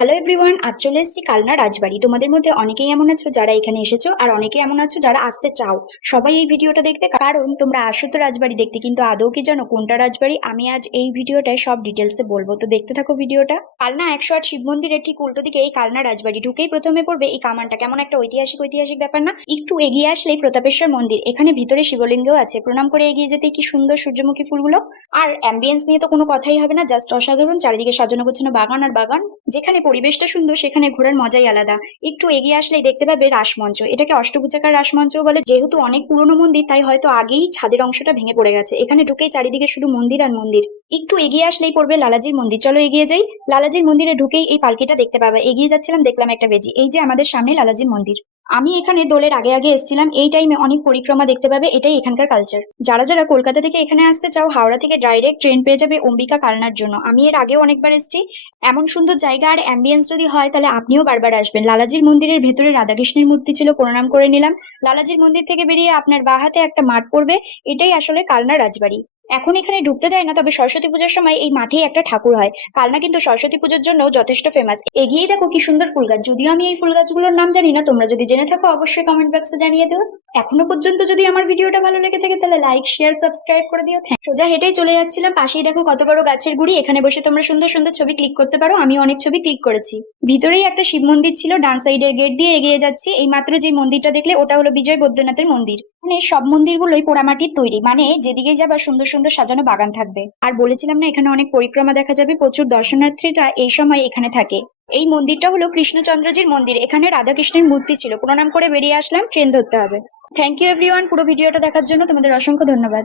Hello everyone, আজ চলে এসেছি কালনা রাজবাড়ি। তোমাদের মধ্যে অনেকেই এমন আছো যারা এখানে এসেছো, আর অনেকেই এমন আছো যারা আসতে চাও। সবাই এই ভিডিওটা দেখবে, কারণ তোমরা আসো তো রাজবাড়ি দেখতে, কিন্তু আদৌ কি জানো কোনটা রাজবাড়ি? আমি আজ এই ভিডিওটায় সব ডিটেলসে বলবো, তো দেখতে থাকো ভিডিওটা। কালনা 108 শিব মন্দিরের ঠিক উল্টো দিকে এই কালনা রাজবাড়ি। ঢুকেই প্রথমে পড়বে এই কামানটা। কেমন একটা ঐতিহাসিক ঐতিহাসিক ব্যাপার না? একটু এগিয়ে আসলেই প্রতাপেশ্বর মন্দির। এখানে ভিতরে শিবলিঙ্গ আছে, প্রণাম করে এগিয়ে যেতে কি সুন্দর সূর্যমুখী ফুলগুলো। আর অ্যাম্বিয়েন্স নিয়ে তো কোনো কথাই হবে না, জাস্ট অসাধারণ। চারিদিকে সাজানো গোছানো বাগান আর বাগান। যেখানে পরিবেশটা সুন্দর সেখানে ঘোরার মজাই আলাদা। একটু এগিয়ে আসলেই দেখতে পাবে রাসমঞ্চ। এটাকে অষ্টভুজাকার রাসমঞ্চ বলে। যেহেতু অনেক পুরনো মন্দির, তাই হয়তো আগেই ছাদের অংশটা ভেঙে পড়ে গেছে। এখানে ঢুকেই চারিদিকে শুধু মন্দির আর মন্দির। একটু এগিয়ে আসলেই পড়বে লালাজির মন্দির। চলো এগিয়ে যাই। লালাজির মন্দিরে ঢুকেই এই পালকিটা দেখতে পাবে। এগিয়ে যাচ্ছিলাম, দেখলাম একটা বেজি। এই যে আমাদের সামনে লালাজির মন্দির। আমি এখানে দোলের আগে আগে এসেছিলাম। এই টাইমে অনেক পরিক্রমা দেখতে পাবে, এটাই এখানকার কালচার। যারা যারা কলকাতা থেকে এখানে আসতে চাও, হাওড়া থেকে ডাইরেক্ট ট্রেন পেয়ে যাবে অম্বিকা কালনার জন্য। আমি এর আগেও অনেকবার এসেছি। এমন সুন্দর জায়গা আর অ্যাম্বিয়েন্স যদি হয় তাহলে আপনিও বারবার আসবেন। লালাজির মন্দিরের ভেতরে রাধাকৃষ্ণের মূর্তি ছিল, প্রণাম করে নিলাম। লালাজির মন্দির থেকে বেরিয়ে আপনার বাঁ হাতে একটা মাঠ পড়বে। এটাই আসলে কালনা রাজবাড়ি। এখন এখানে ঢুকতে দেয় না, তবে সরস্বতী পুজোর সময় এই মাঠেই একটা ঠাকুর হয়। কালনা কিন্তু সরস্বতী পুজোর জন্য যথেষ্ট ফেমাস। এগিয়ে দেখো কি সুন্দর ফুল গাছ। যদিও আমি এই ফুল গাছগুলোর নাম জানি না, তোমরা যদি জেনে থাকো অবশ্যই কমেন্ট বক্সে জানিয়ে দিও। এখনো পর্যন্ত যদি আমার ভিডিওটা ভালো লেগে থাকে তাহলে লাইক শেয়ার সাবস্ক্রাইব করে দিও। সোজা হেঁটেই চলে যাচ্ছিলাম, পাশেই দেখো কত বড় গাছের গুড়ি। এখানে বসে তোমরা সুন্দর সুন্দর ছবি ক্লিক করতে পারো। আমি অনেক ছবি ক্লিক করেছি। ভিতরেই একটা শিব মন্দির ছিল। ডান সাইডের গেট দিয়ে এগিয়ে যাচ্ছি। এই মাত্র যে মন্দিরটা দেখলে ওটা হলো বিজয় বৈদ্যনাথের মন্দির। মানে সব মন্দিরগুলোই পোড়ামাটির তৈরি, মানে যেদিকে যাবার সুন্দর সুন্দর সাজানো বাগান থাকবে। আর বলেছিলাম না এখানে অনেক পরিক্রমা দেখা যাবে, প্রচুর দর্শনার্থীরা এই সময় এখানে থাকে। এই মন্দিরটা হলো কৃষ্ণচন্দ্রজির মন্দির। এখানে রাধাকৃষ্ণের মূর্তি ছিল। প্রণাম করে বেরিয়ে আসলাম, ট্রেন ধরতে হবে। থ্যাংক ইউ এভরিওয়ান, পুরো ভিডিওটা দেখার জন্য তোমাদের অসংখ্য ধন্যবাদ।